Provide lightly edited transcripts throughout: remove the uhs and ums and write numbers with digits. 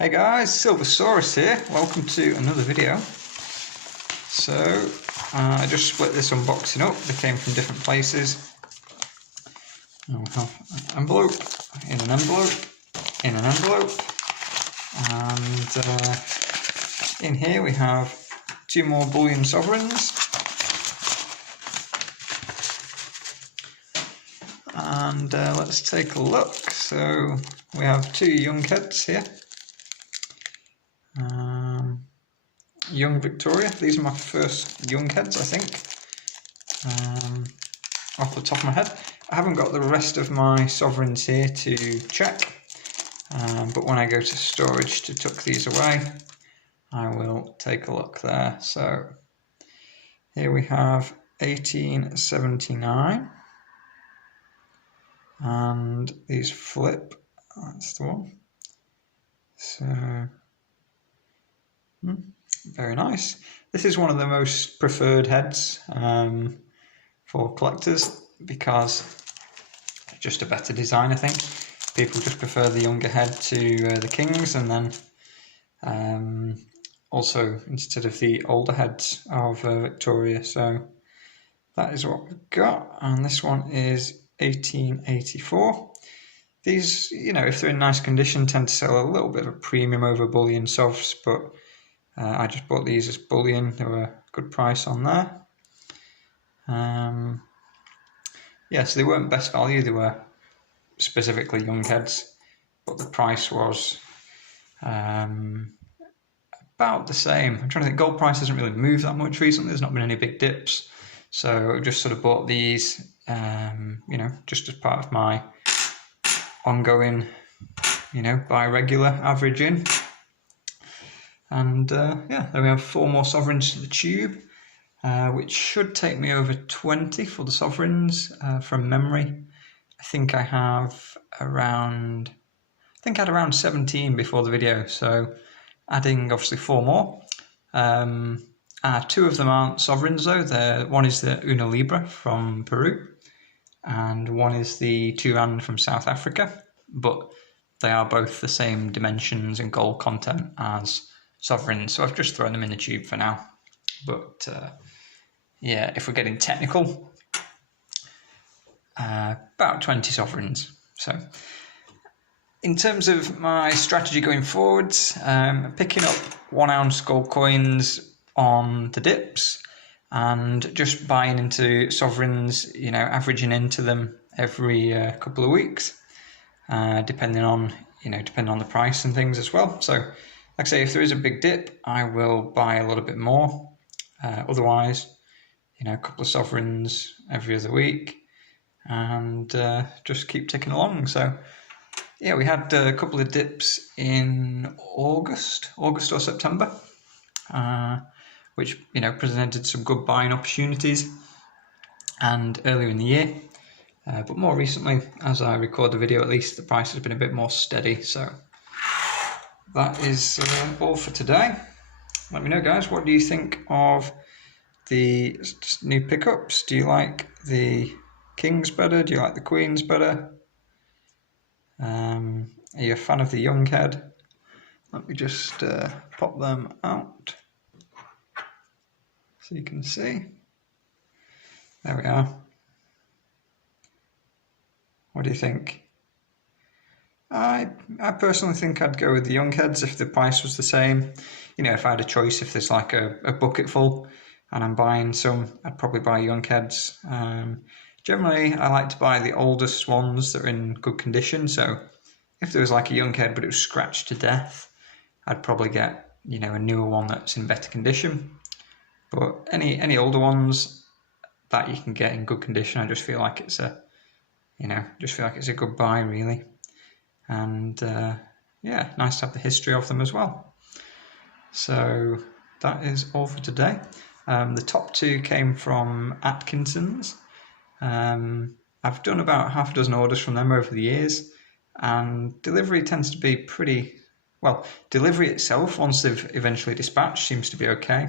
Hey guys, Silversaurus here. Welcome to another video. So, I just split this unboxing up. They came from different places. Now we have an envelope, in an envelope, in an envelope. And in here we have two more bullion sovereigns. And let's take a look. So, we have two young heads here. Young Victoria. These are my first young heads, I think, off the top of my head. I haven't got the rest of my sovereigns here to check, but when I go to storage to tuck these away, I will take a look there. So here we have 1879, and these flip. That's the one. So. Very nice. This is one of the most preferred heads for collectors because it's just a better design, I think. People just prefer the younger head to the kings, and then also instead of the older heads of Victoria. So that is what we've got, and this one is 1884. These, if they're in nice condition, tend to sell a little bit of a premium over bullion Sovs, but I just bought these as bullion. They were a good price on there. So they weren't best value. They were specifically young heads, but the price was about the same. I'm trying to think. Gold price hasn't really moved that much recently. There's not been any big dips, so I just sort of bought these, just as part of my ongoing, buy regular averaging. And then we have 4 more sovereigns to the tube, which should take me over 20 for the sovereigns from memory. I think I had around 17 before the video, so adding obviously 4 more. 2 of them aren't sovereigns though. One is the Una Libra from Peru, and one is the Turan from South Africa, but they are both the same dimensions and gold content as sovereigns, so I've just thrown them in the tube for now. But if we're getting technical, about 20 sovereigns. So in terms of my strategy going forwards, picking up 1 ounce gold coins on the dips and just buying into sovereigns, averaging into them every couple of weeks, depending on the price and things as well. So like I say, if there is a big dip, I will buy a little bit more. Otherwise, a couple of sovereigns every other week, and just keep ticking along. So, we had a couple of dips in August or September, which presented some good buying opportunities, and earlier in the year. But more recently, as I record the video, at least the price has been a bit more steady. So that is all for today. Let me know, guys, what do you think of the new pickups? Do you like the kings better? Do you like the queens better? Are you a fan of the young head? Let me just pop them out so you can see. There we are. What do you think? I personally think I'd go with the young heads if the price was the same. If I had a choice, if there's like a bucket full and I'm buying some, I'd probably buy young heads. Generally, I like to buy the oldest ones that are in good condition. So if there was like a young head but it was scratched to death, I'd probably get a newer one that's in better condition. But any older ones that you can get in good condition, I just feel like it's a good buy, really. And nice to have the history of them as well. So that is all for today. The top 2 came from Atkinson's. I've done about half a dozen orders from them over the years, and delivery tends to be pretty well. Delivery itself, once they've eventually dispatched, seems to be okay.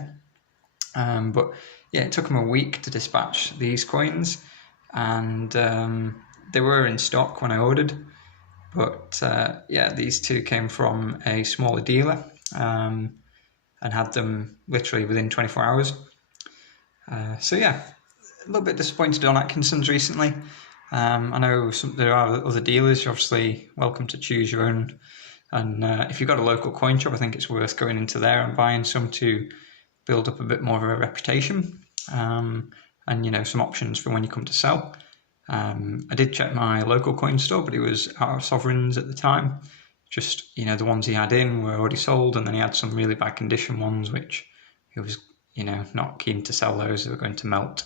But it took them a week to dispatch these coins, and they were in stock when I ordered. But yeah, these two came from a smaller dealer and had them literally within 24 hours. So yeah, a little bit disappointed on Atkinson's recently. I know there are other dealers. You're obviously welcome to choose your own. And if you've got a local coin shop, I think it's worth going into there and buying some to build up a bit more of a reputation. And you know, some options for when you come to sell. I did check my local coin store, but it was out of sovereigns at the time. Just, you know, the ones he had in were already sold, and then he had some really bad condition ones, which he was, you know, not keen to sell those. They were going to melt.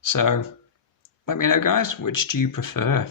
So let me know, guys, which do you prefer?